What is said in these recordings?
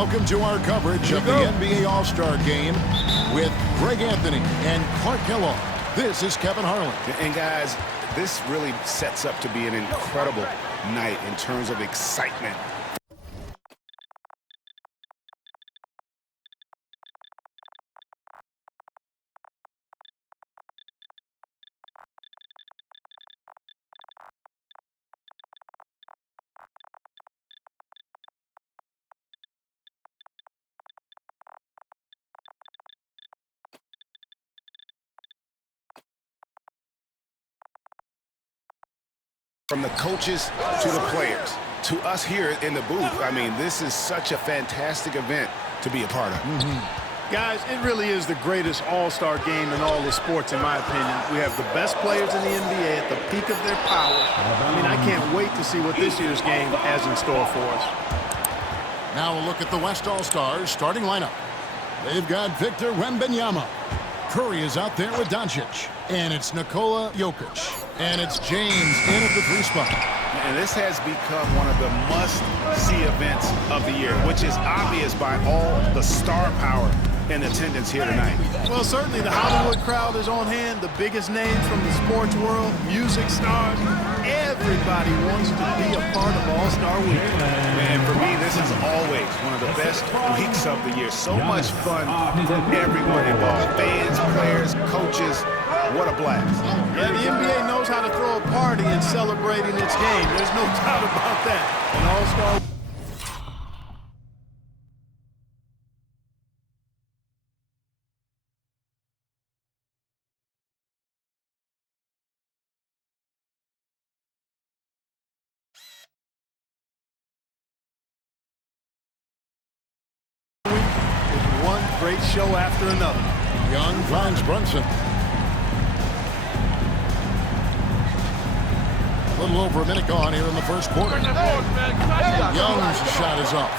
Welcome to our coverage of the NBA All-Star Game with Greg Anthony and Clark Kellogg. This is Kevin Harlan. And guys, this really sets up to be an incredible night in terms of excitement. From the coaches to the players, to us here in the booth, I mean, this is such a fantastic event to be a part of. Guys, it really is the greatest all-star game in all the sports, in my opinion. We have the best players in the NBA at the peak of their power. I mean, I can't wait to see what this year's game has in store for us. Now a look at the West All-Stars starting lineup. They've got Victor Wembanyama. Curry is out there with Doncic. And it's Nikola Jokic. And it's James in at the 3 spot. And this has become one of the must-see events of the year, which is obvious by all the star power in attendance here tonight. Well, certainly the Hollywood crowd is on hand, the biggest names from the sports world, music stars. Everybody wants to be a part of All-Star Week. And for me, this is always one of the best weeks of the year. So much fun for everyone involved. Fans, players, coaches. What a blast. Yeah, the NBA knows how to throw a party in celebrating its game. There's no doubt about that. An All-Star Week is one great show after another. Young finds Brunson. A little over a minute gone here in the first quarter. Young's shot is off.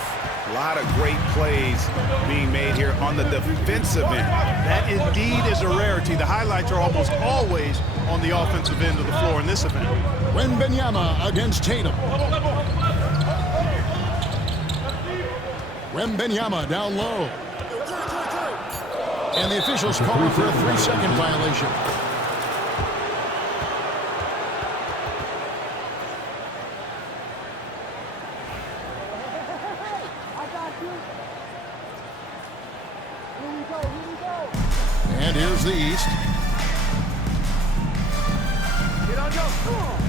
A lot of great plays being made here on the defensive end. That indeed is a rarity. The highlights are almost always on the offensive end of the floor in this event. Wembanyama against Tatum. Wembanyama down low. And the officials call for a 3-second violation. And here's the East.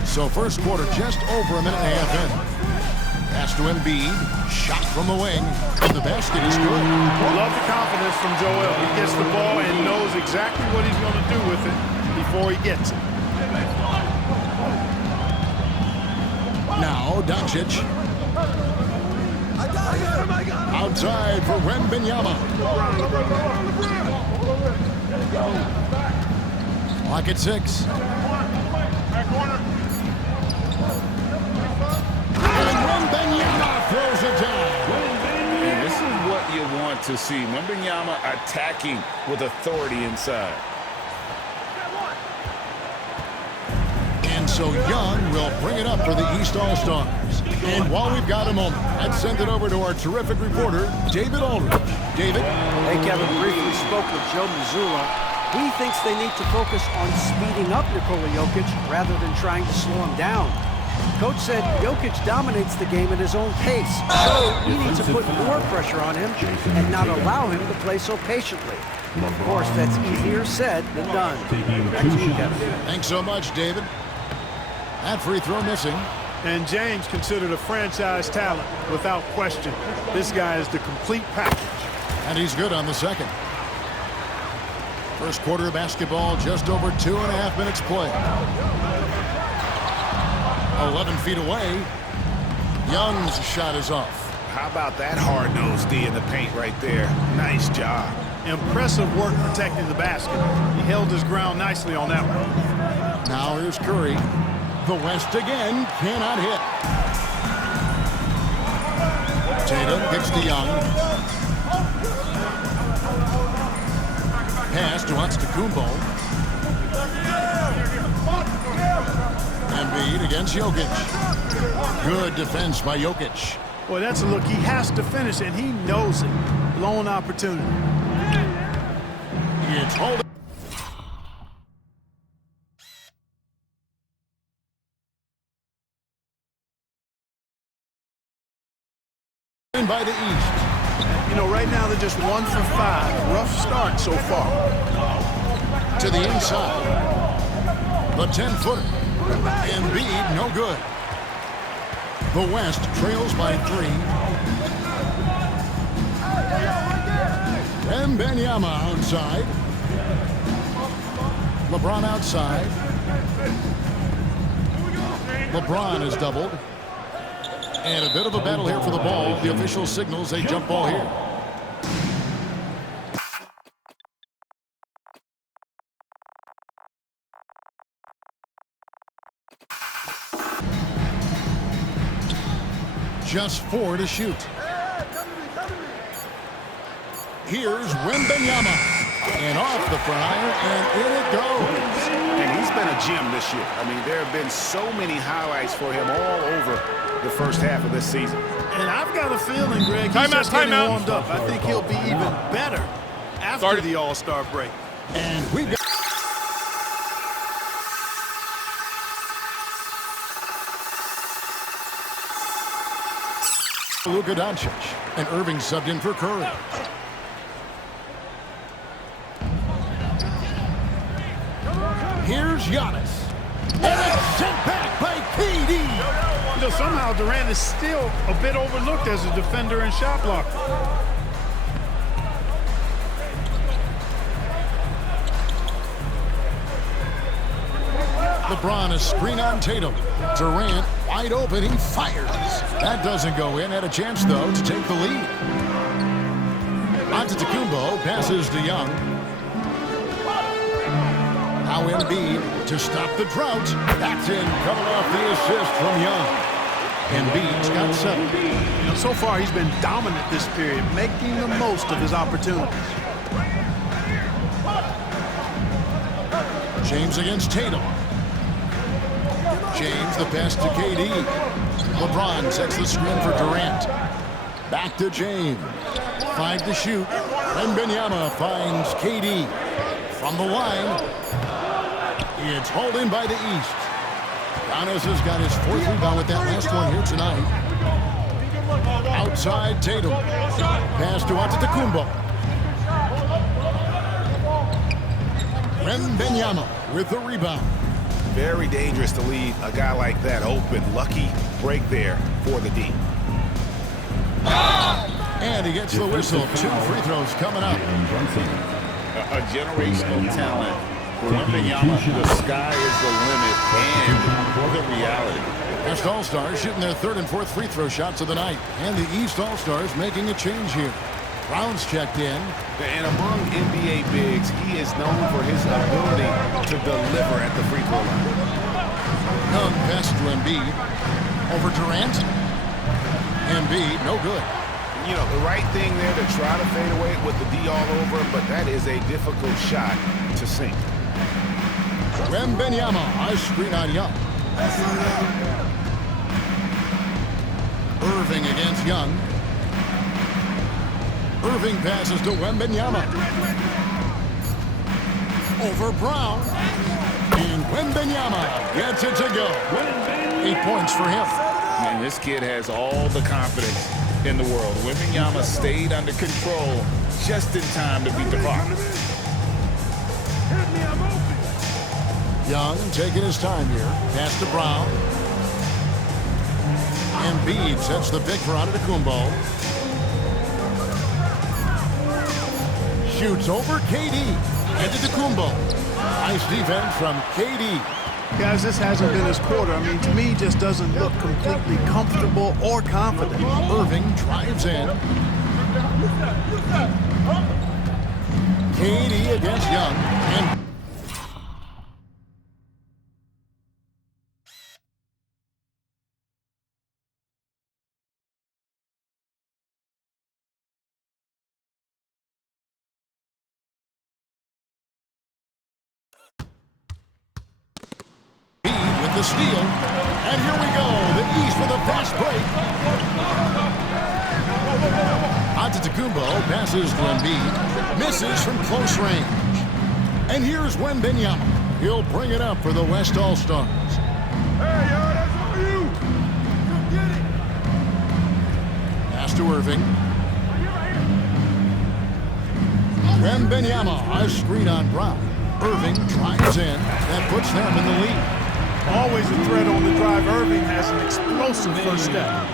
So first quarter just over a minute and a half in. Pass to Embiid. Shot from the wing. And the basket is good. Love the confidence from Joel. He gets the ball and knows exactly what he's going to do with it before he gets it. Now Doncic. Outside for Wembanyama. Clock at 6. And Wembanyama throws it down. And this is what you want to see. Wembanyama attacking with authority inside. And so Young will bring it up for the East All-Stars. And while we've got a moment, let's send it over to our terrific reporter, David Aldridge. David? Hey, Kevin, briefly spoke with Joe Mazzulla. He thinks they need to focus on speeding up Nikola Jokic rather than trying to slow him down. Coach said Jokic dominates the game at his own pace, so we need to put more pressure on him and not allow him to play so patiently. Of course, that's easier said than done. Back to you, Kevin. Thanks so much, David. That free throw missing. And James considered a franchise talent, without question. This guy is the complete package. And he's good on the second. First quarter of basketball, just over 2.5 minutes play. 11 feet away. Young's shot is off. How about that hard-nosed D in the paint right there? Nice job. Impressive work protecting the basket. He held his ground nicely on that one. Now here's Curry. The West again cannot hit. Tatum gets to Young. Pass to Antetokounmpo. Embiid against Jokic. Good defense by Jokic. Boy, that's a look he has to finish, and he knows it. Blown opportunity. It's holding. By the East. You know, right now they're just 1 for 5. Rough start so far. To the inside. The 10-footer. Embiid, no good. The West trails by 3. Wembanyama outside. LeBron outside. LeBron is doubled. And a bit of a battle here for the ball. The official signals a jump ball here. Just 4 to shoot. Here's Wembanyama. And off the fryer, and in it goes. And he's been a gem this year. I mean, there have been so many highlights for him all over the first half of this season. And I've got a feeling, Greg, he's just getting warmed up. I think he'll be even better after the All-Star break. And we've got Luka Doncic. And Irving subbed in for Curry. Here's Giannis. And it's sent back by KD. You know, somehow Durant is still a bit overlooked as a defender and shot blocker. LeBron, a screen on Tatum. Durant wide open. He fires. That doesn't go in. Had a chance, though, to take the lead. Antetokounmpo passes to Young. Now Embiid to stop the drought. That's in, coming off the assist from Young. Embiid's got 7. You know, so far he's been dominant this period, making the most of his opportunities. James against Tatum. James the pass to KD. LeBron sets the screen for Durant. Back to James. 5 to shoot. Wembanyama finds KD. From the line, it's hauled in by the East. Giannis has got his 4th rebound with that last one here tonight. Outside Tatum. Pass to Antetokounmpo. Wembanyama with the rebound. Very dangerous to leave a guy like that open. Lucky break there for the D. And he gets the whistle. 2 free throws coming up. A generational talent. Wembanyama, the sky is the limit and the reality. West All-Stars shooting their 3rd and 4th free throw shots of the night. And the East All-Stars making a change here. Brown's checked in. And among NBA bigs, he is known for his ability to deliver at the free throw line. Young pass to Embiid. Over Durant. Embiid, no good. You know, the right thing there to try to fade away with the D all over, but that is a difficult shot to sink. Wembanyama, a screen on Young. Irving against Young. Irving passes to Wembanyama. Over Brown. And Wembanyama gets it to go. 8 points for him. And this kid has all the confidence in the world. Wembanyama stayed under control just in time to beat the clock. Young taking his time here. Pass to Brown. Embiid sets the pick for Antetokounmpo. Shoots over KD. Antetokounmpo. Nice defense from KD. Guys, this hasn't been his quarter. I mean, to me, he just doesn't look completely comfortable or confident. Irving drives in. KD against Young. And the steal, and here we go, the East with a fast break. Antetokounmpo passes to Embiid. Misses from close range. And here's Wembanyama. He'll bring it up for the West All-Stars. Hey, yo, that's on you. Come get it. Pass to Irving. Wembanyama, a screen on Brown. Irving drives in. That puts them in the lead. Always a threat on the drive. Irving has an explosive first step.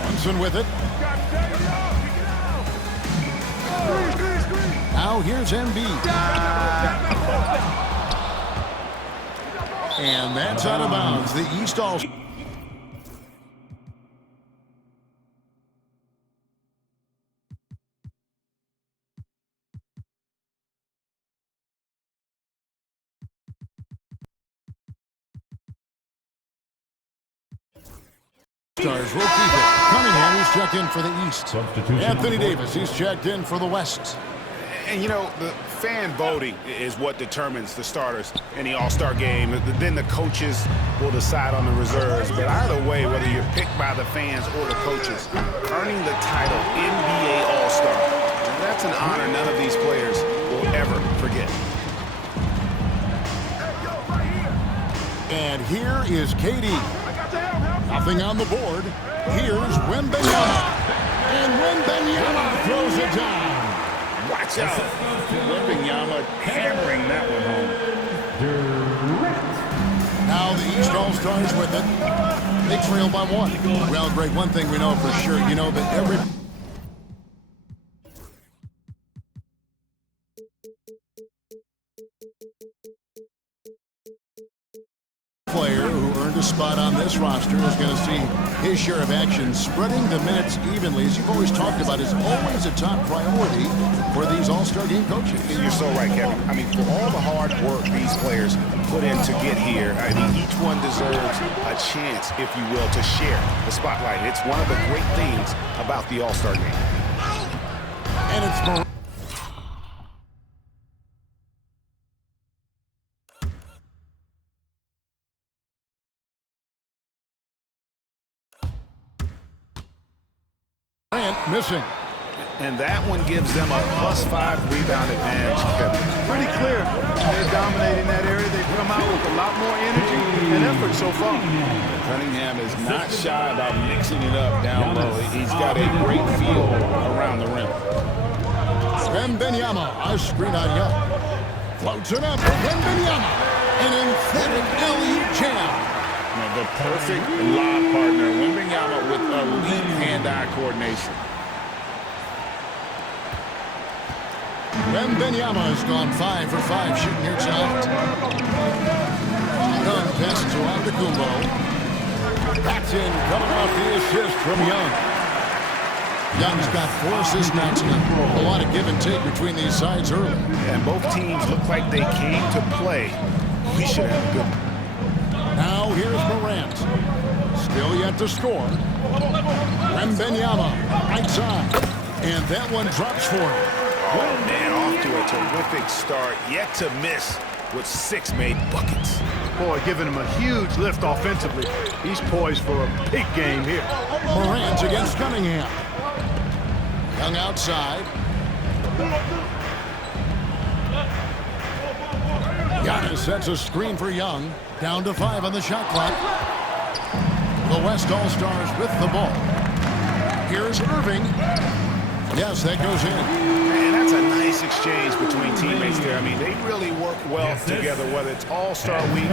Brunson with it. Now here's Embiid. And that's out of bounds. The East All. Stars will keep it. Cunningham, he's checked in for the East. Anthony Davis, he's checked in for the West. And, you know, the fan voting is what determines the starters in the All-Star game. Then the coaches will decide on the reserves. But either way, whether you're picked by the fans or the coaches, earning the title NBA All-Star, that's an honor none of these players will ever forget. And here is KD. Nothing on the board. Here's Wembanyama. And Wembanyama throws it down. Watch out. Wembanyama hammering that one home. Now the East All-Stars with it. They trail by one. Well, Greg, one thing we know for sure, you know that every player who earned a spot on this roster is going to see his share of action. Spreading the minutes evenly, as you've always talked about, is always a top priority for these All-Star game coaches. And you're so right, Kevin. I mean, for all the hard work these players put in to get here, I mean, each one deserves a chance, if you will, to share the spotlight. It's one of the great things about the All-Star game. And it's missing. And that one gives them a +5 rebound advantage, Kevin. Pretty clear. They're dominating that area. They've come out with a lot more energy and effort so far. Cunningham is not shy about mixing it up down low. He's got a great feel around the rim. Wembanyama, a screen on Young. Floats it up. Wembanyama, an emphatic alley-oop jam. The perfect lob partner. Wembanyama with elite hand-eye coordination. Wembanyama has gone 5 for 5 shooting here tonight. Young passes to Antetokounmpo. That's in, coming off the assist from Young. Young's got 4 assists now tonight. A lot of give and take between these sides early. And both teams look like they came to play. We should have a good one. Now here's Morant. Still yet to score. Wembanyama, right side. And that one drops for him. Oh, man, off to a terrific start. Yet to miss with 6 made buckets. Boy, giving him a huge lift offensively. He's poised for a big game here. Morant against Cunningham. Young outside. Giannis sets a screen for Young. Down to 5 on the shot clock. The West All-Stars with the ball. Here's Irving. Yes, that goes in. And that's a nice exchange between teammates there. I mean, they really work well together, whether it's All-Star Week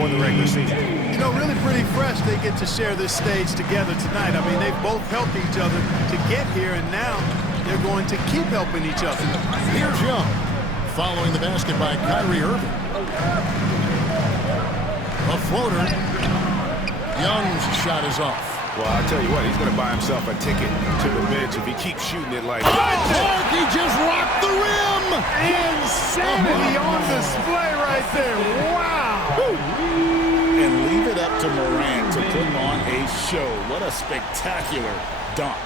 or the regular season. You know, really pretty fresh they get to share this stage together tonight. I mean, they've both helped each other to get here, and now they're going to keep helping each other. Here's Young. Following the basket by Kyrie Irving. A floater. Young's shot is off. Well, I'll tell you what, he's going to buy himself a ticket to the bench if he keeps shooting it like that. He just rocked the rim. Insanity on display right there. Wow. And leave it up to Morant to put on a show. What a spectacular dunk.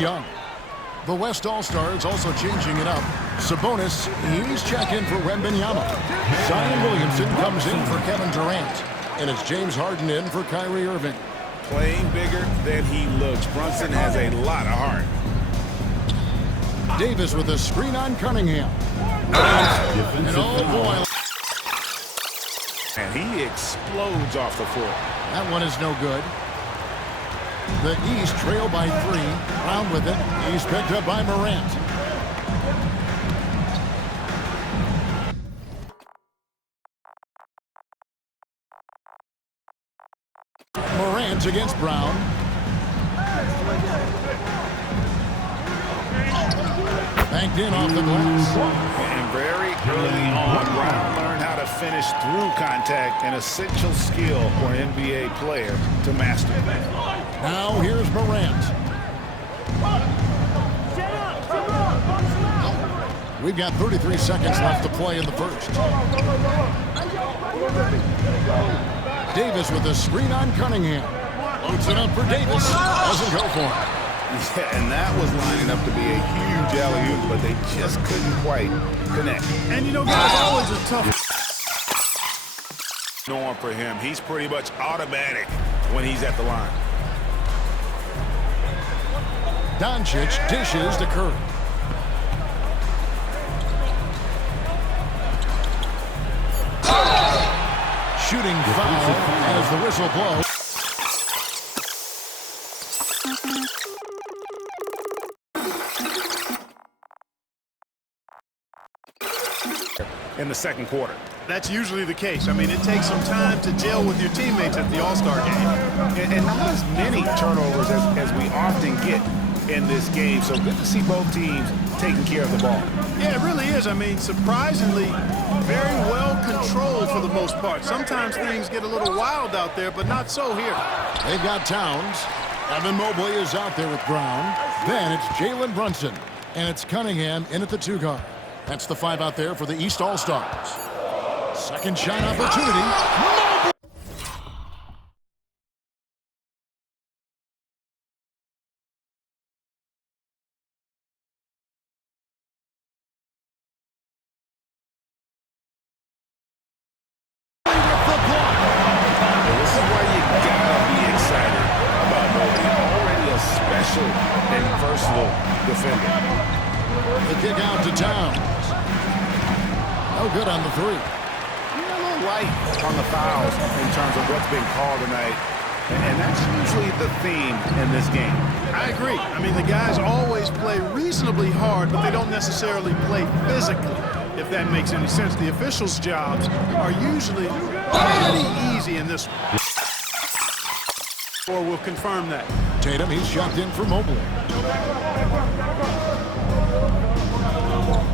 Young. The West All-Stars also changing it up. Sabonis, he's checked in for Wembanyama. Zion Williamson comes in for Kevin Durant. And it's James Harden in for Kyrie Irving. Playing bigger than he looks. Brunson has a lot of heart. Davis with a screen on Cunningham. And oh boy. And he explodes off the floor. That one is no good. The East trail by 3. Brown with it. He's picked up by Morant. Morant against Brown. Banked in off the glass. And very early on, Brown learned how to finish through contact, an essential skill for an NBA player to master. Now here's Morant. We've got 33 seconds left to play in the first. Davis with a screen on Cunningham. Loads it up for Davis. Doesn't go for him. Yeah, and that was lining up to be a huge alley-oop, but they just couldn't quite connect. And you know, guys, always a tough norm for him. He's pretty much automatic when he's at the line. Doncic dishes to Curry. Shooting foul as the whistle blows. In the second quarter. That's usually the case. I mean, it takes some time to gel with your teammates at the All-Star game. And not as many turnovers as we often get in this game. So good to see both teams taking care of the ball. Yeah, it really is. I mean, surprisingly, very well controlled for the most part. Sometimes things get a little wild out there, but not so here. They've got Towns. Evan Mobley is out there with Brown. Then it's Jalen Brunson. And it's Cunningham in at the 2 guard. That's the 5 out there for the East All-Stars. Second shot opportunity. This is why you gotta be excited about Mobley. Already a special and versatile defender. The kick out to Towns. No good on the 3. A little light on the fouls in terms of what's been called tonight. And that's usually the theme in this game. I agree. I mean, the guys always play reasonably hard, but they don't necessarily play physically, if that makes any sense. The officials' jobs are usually pretty easy in this one. Or we'll confirm that. Tatum, he's shoved in for Mobley.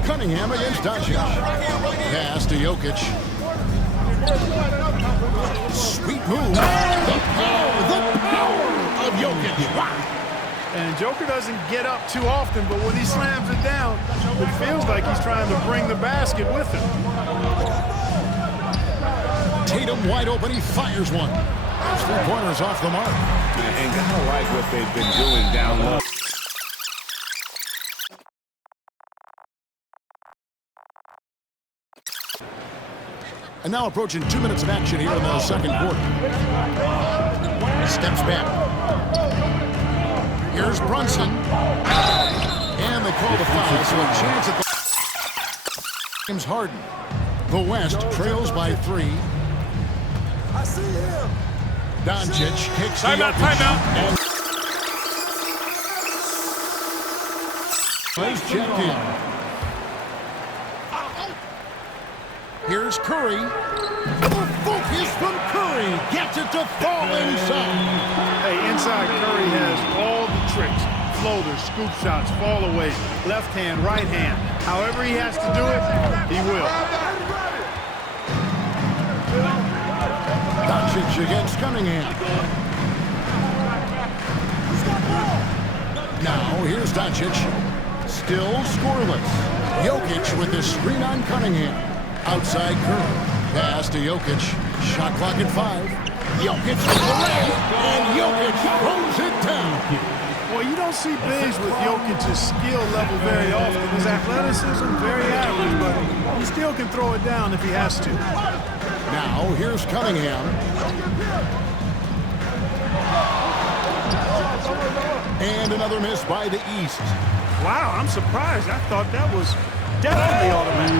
Cunningham against Doncic. Pass to Jokic. Sweet move. The power of Jokic. And Joker doesn't get up too often, but when he slams it down, it feels like he's trying to bring the basket with him. Tatum wide open, he fires one. Those 3-pointers off the mark. And gotta like what they've been doing down low. And now approaching 2 minutes of action here in the second quarter. Steps back. Here's Brunson. And they call the foul, so a chance at the... James Harden. The West trails by 3. I see him. Doncic kicks the Timeout, timeout. Plays checked in. Here's Curry. The focus from Curry. Gets it to fall inside. Hey, inside Curry has all the tricks. Floaters, scoop shots, fall away, left hand, right hand. However he has to do it, he will. Doncic against Cunningham. Now here's Doncic. Still scoreless. Jokic with the screen on Cunningham. Outside Curry. Pass to Jokic. Shot clock at 5. Jokic with the lay, and Jokic throws it down. Well, you don't see bigs with Jokic's skill level very often. His athleticism, very average, but he still can throw it down if he has to. Now, here's Cunningham. And another miss by the East. Wow, I'm surprised. I thought that was definitely automatic.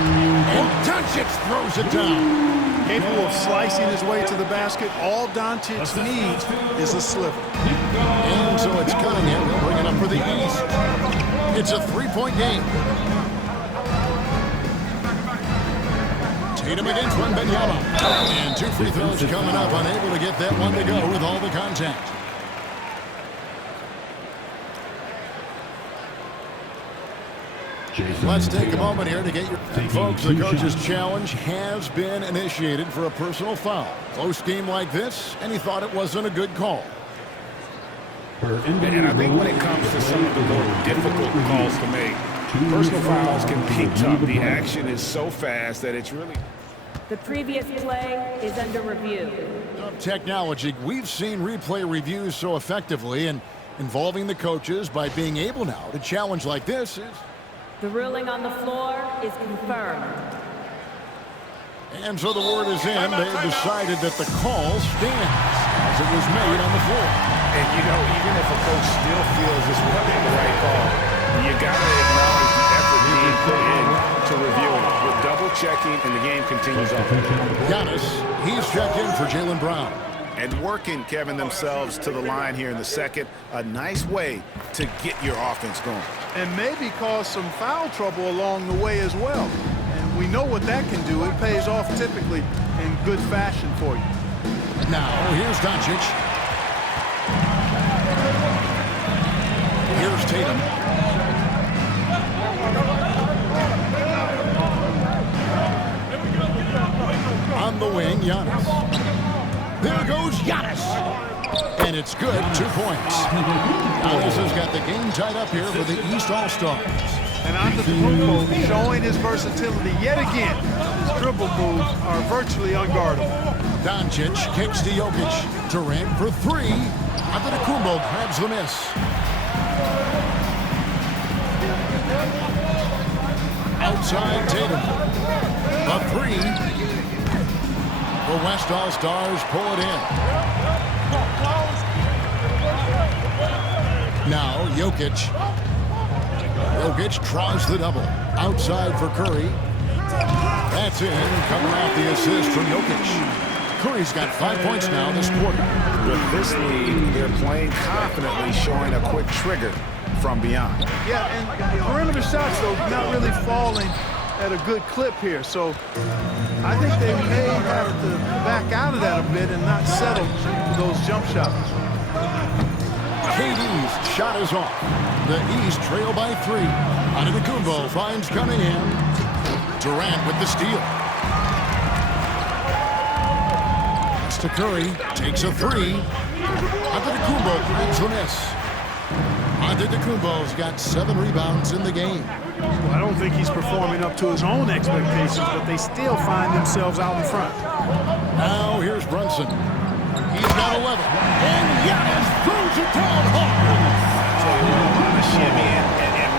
And Doncic throws it down. Capable of slicing his way to the basket. All Doncic needs is a sliver. And so it's Cunningham. He'll bring it up for the East. It's a three-point game. Tatum against Wembanyama. And 2 free throws coming up. Unable to get that one to go with all the contact. Let's take a moment here to get your... Folks, the coach's challenge has been initiated for a personal foul. Close game like this, and he thought it wasn't a good call. And I think when it comes to some of the more difficult calls to make, personal fouls can be tough. The action is so fast that it's really... The previous play is under review. Technology, we've seen replay reviews so effectively, and involving the coaches by being able now to challenge like this is... The ruling on the floor is confirmed. And so the word is in. They've decided that the call stands as it was made on the floor. And, you know, even if a coach still feels this wasn't the right call, you got to acknowledge the effort being put in to review it. With double-checking, and the game continues on. Giannis, he's checked in for Jaylen Brown. And working, Kevin, themselves to the line here in the second. A nice way to get your offense going. And maybe cause some foul trouble along the way as well. And we know what that can do. It pays off typically in good fashion for you. Now, here's Doncic. Here's Tatum. On the wing, Giannis. There goes Giannis. And it's good, 2 points. Giannis has got the game tied up here for the East All-Stars. And Antetokounmpo showing his versatility yet again. His dribble moves are virtually unguardable. Doncic kicks to Jokic. Durant for 3. Antetokounmpo grabs the miss. Outside Tatum. A 3. The West All-Stars pull it in. Now, Jokic. Jokic tries the double. Outside for Curry. That's in. Coming off the assist from Jokic. Curry's got 5 points now this quarter. With this lead, they're playing confidently, showing a quick trigger from beyond. Yeah, and perimeter shots, though, not really falling at a good clip here. So I think they may have to back out of that a bit and not settle for those jump shots. KD's shot is off. The East trail by 3. Antetokounmpo finds Cunningham. Durant with the steal. Pass to Curry. Takes a 3. Antetokounmpo grabs the miss. Antetokounmpo's got 7 rebounds in the game. Well, I don't think he's performing up to his own expectations, but they still find themselves out in front. Now here's Brunson. He's got 11. And Giannis throws it down hard. A shimmy and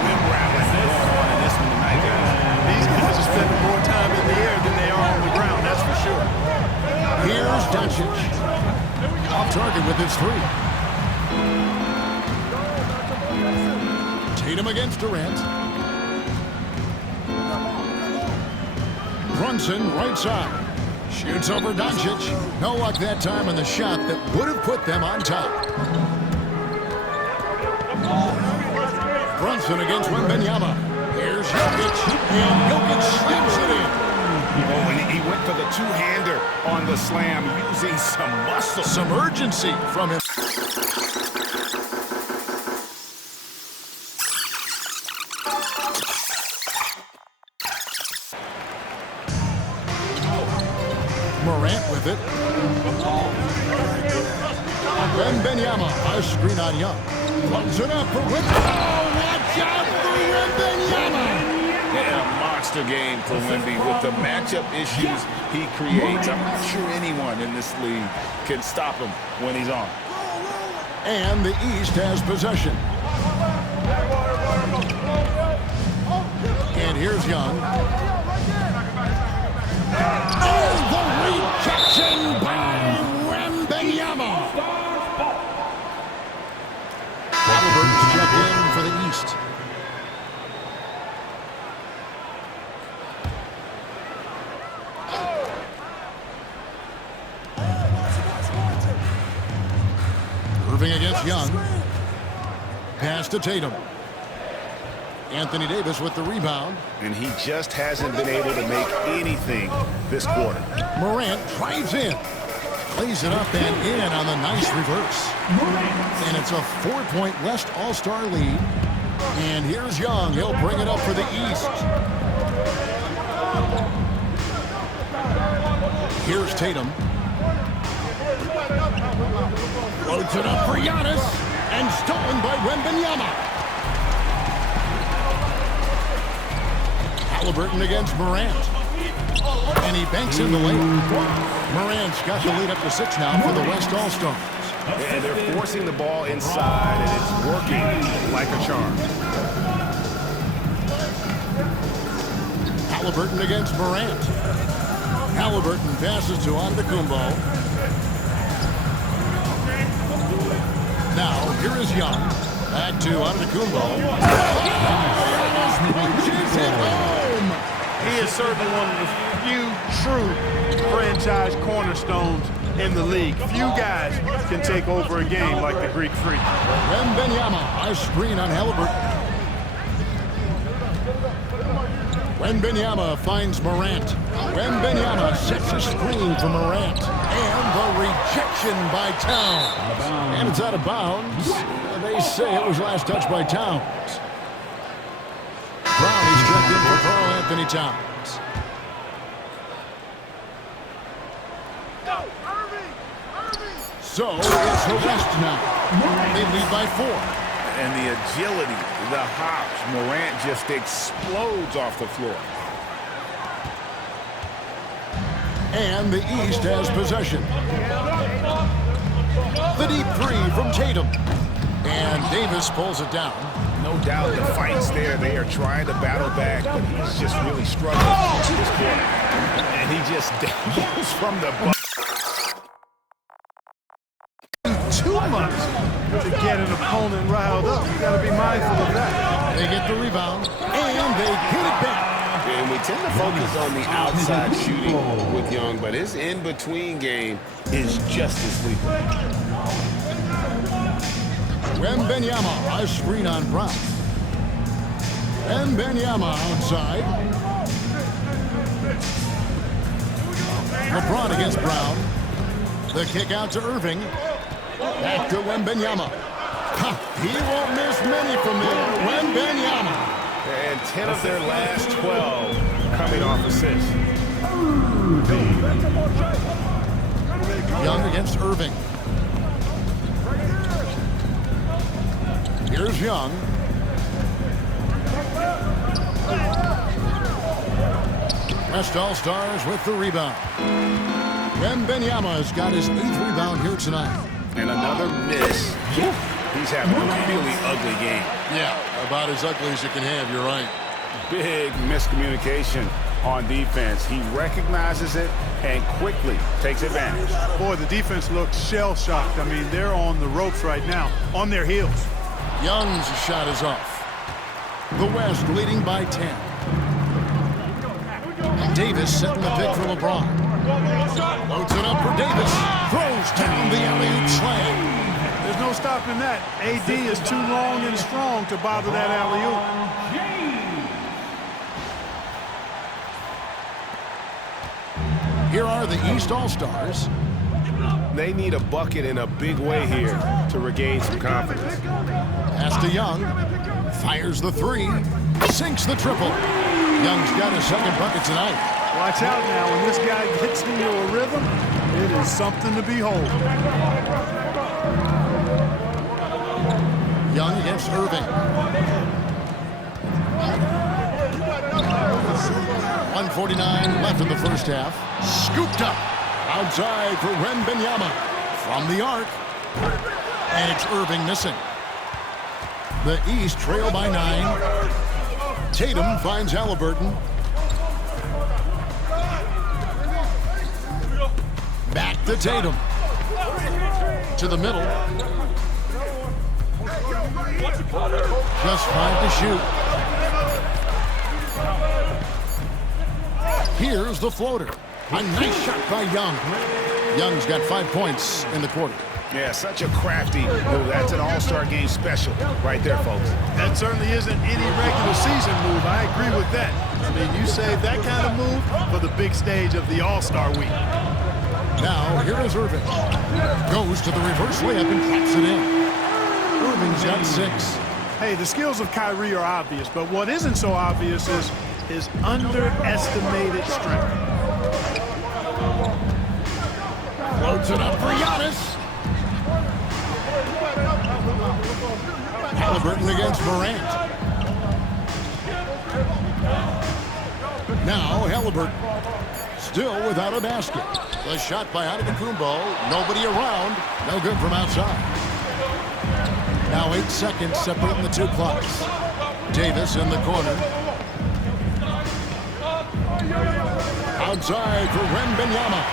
rim rattling going on in this one tonight, guys. These guys are spending more time in the air than they are on the ground, that's for sure. Here's Doncic. Off target with his 3. Tatum against Durant. Brunson, right side. Shoots over Doncic. No luck that time on the shot that would have put them on top. Brunson against Wembanyama. Here's Jokic. And Jokic slams it in. Oh, and he went for the two-hander on the slam, using some muscle. Some urgency from him. Morant with it. Wembanyama, a screen on Young. Runs it up for Wembanyama. Oh, watch out for Wembanyama. And a monster game for Wemby with the matchup issues he creates. I'm not sure anyone in this league can stop him when he's on. And the East has possession. And here's Young. And the rejection by Wembanyama. Halliburton's checked in for the East. Irving against Young. Pass to Tatum. Anthony Davis with the rebound. And he just hasn't been able to make anything this quarter. Morant drives in. Lays it up and in on the nice reverse. And it's a 4-point West All-Star lead. And here's Young. He'll bring it up for the East. Here's Tatum. Loads it up for Giannis. And stolen by Wembanyama. Halliburton against Morant. And he banks in the layup. Morant's got the lead up to 6 now for the West All-Stars. And they're forcing the ball inside, and it's working like a charm. Halliburton against Morant. Halliburton passes to Antetokounmpo. Now, here is Young. Back to Antetokounmpo. Punches it home. He is certainly one of the few true franchise cornerstones in the league. Few guys can take over a game like the Greek Freak. Wembanyama, high screen on Halliburton. Wembanyama finds Morant. Wembanyama sets a screen for Morant. And the rejection by Towns. And it's out of bounds. They say it was last touched by Towns. Brown is checked in for Karl Anthony Towns. So it's the West now. They lead by 4. And the agility, the hops, Morant just explodes off the floor. And the East has possession. The deep 3 from Tatum. And Davis pulls it down. No doubt the fight's there. They are trying to battle back, but he's just really struggling this quarter. And he just goes from the butt. Too much to get an opponent riled up. You got to be mindful of that. They get the rebound, and they get it back. And we tend to focus on the outside shooting with Young, but his in-between game is just as lethal. Wembanyama, a screen on Brown. Wembanyama outside. LeBron against Brown. The kick out to Irving. Back to Wembanyama. He won't miss many from there. Wembanyama. And 10 of their last 12 coming off assists. Young against Irving. Here's Young. West All-Stars with the rebound. Wembanyama has got his 8th rebound here tonight. And another miss. He's having a really ugly game. Yeah, about as ugly as you can have, you're right. Big miscommunication on defense. He recognizes it and quickly takes advantage. Boy, the defense looks shell-shocked. I mean, they're on the ropes right now, on their heels. Young's shot is off. The West leading by 10. Davis setting the pick for LeBron. Loads it up for Davis. Throws down the alley-oop slam. There's no stopping that. AD is too long and strong to bother that alley-oop. Here are the East All-Stars. They need a bucket in a big way here to regain some confidence. Pass to Young. Fires the 3. Sinks the triple. Young's got his 2nd bucket tonight. Watch out now. When this guy gets into a rhythm, it is something to behold. Young against Irving. 1:49 left in the first half. Scooped up. Outside for Wembanyama. From the arc. And it's Irving missing. The East trail by 9. Tatum finds Halliburton. Back to Tatum. To the middle. Just 5 to shoot. Here's the floater. A nice shot by Young. Young's got 5 points in the quarter. Yeah, such a crafty move. That's an all-star game special right there, folks. That certainly isn't any regular season move. I agree with that. I mean, you save that kind of move for the big stage of the All-Star week. Now, here is Irving. Goes to the reverse layup and claps it in. Irving's got 6. Hey, the skills of Kyrie are obvious, but what isn't so obvious is his underestimated strength. Floats it up for Giannis. Halliburton against Morant. Now Halliburton. Still without a basket. The shot by Antetokounmpo. Nobody around. No good from outside. Now 8 seconds separating the 2 clocks. Davis in the corner. Outside for Wembanyama.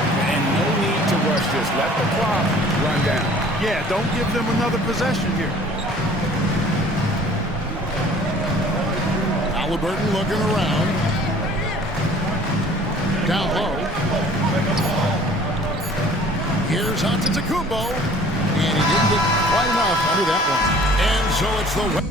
And no need to rush this. Let the clock run down. Yeah, don't give them another possession here. Halliburton looking around. Down low. Here's Antetokounmpo. And he didn't get quite enough under that one. And so it's the...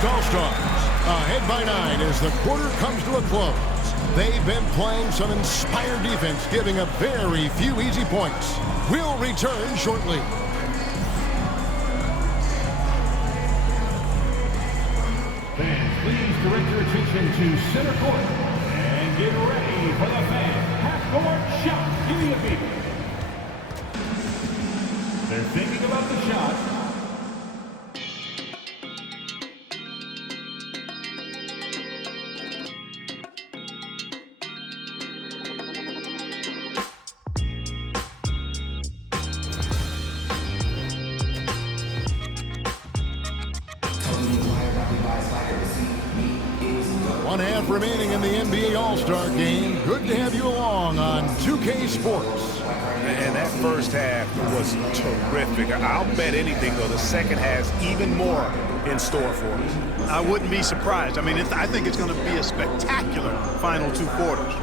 All-Stars ahead by 9 as the quarter comes to a close. They've been playing some inspired defense, giving up very few easy points. We'll return shortly. Fans, please direct your attention to center court and get ready for the fan half-court shot. Give me a beat. They're thinking about the shot. One half remaining in the NBA All-Star Game. Good to have you along on 2K Sports. And that first half was terrific. I'll bet anything, though, the second has even more in store for us. I wouldn't be surprised. I mean, I think it's going to be a spectacular final 2 quarters.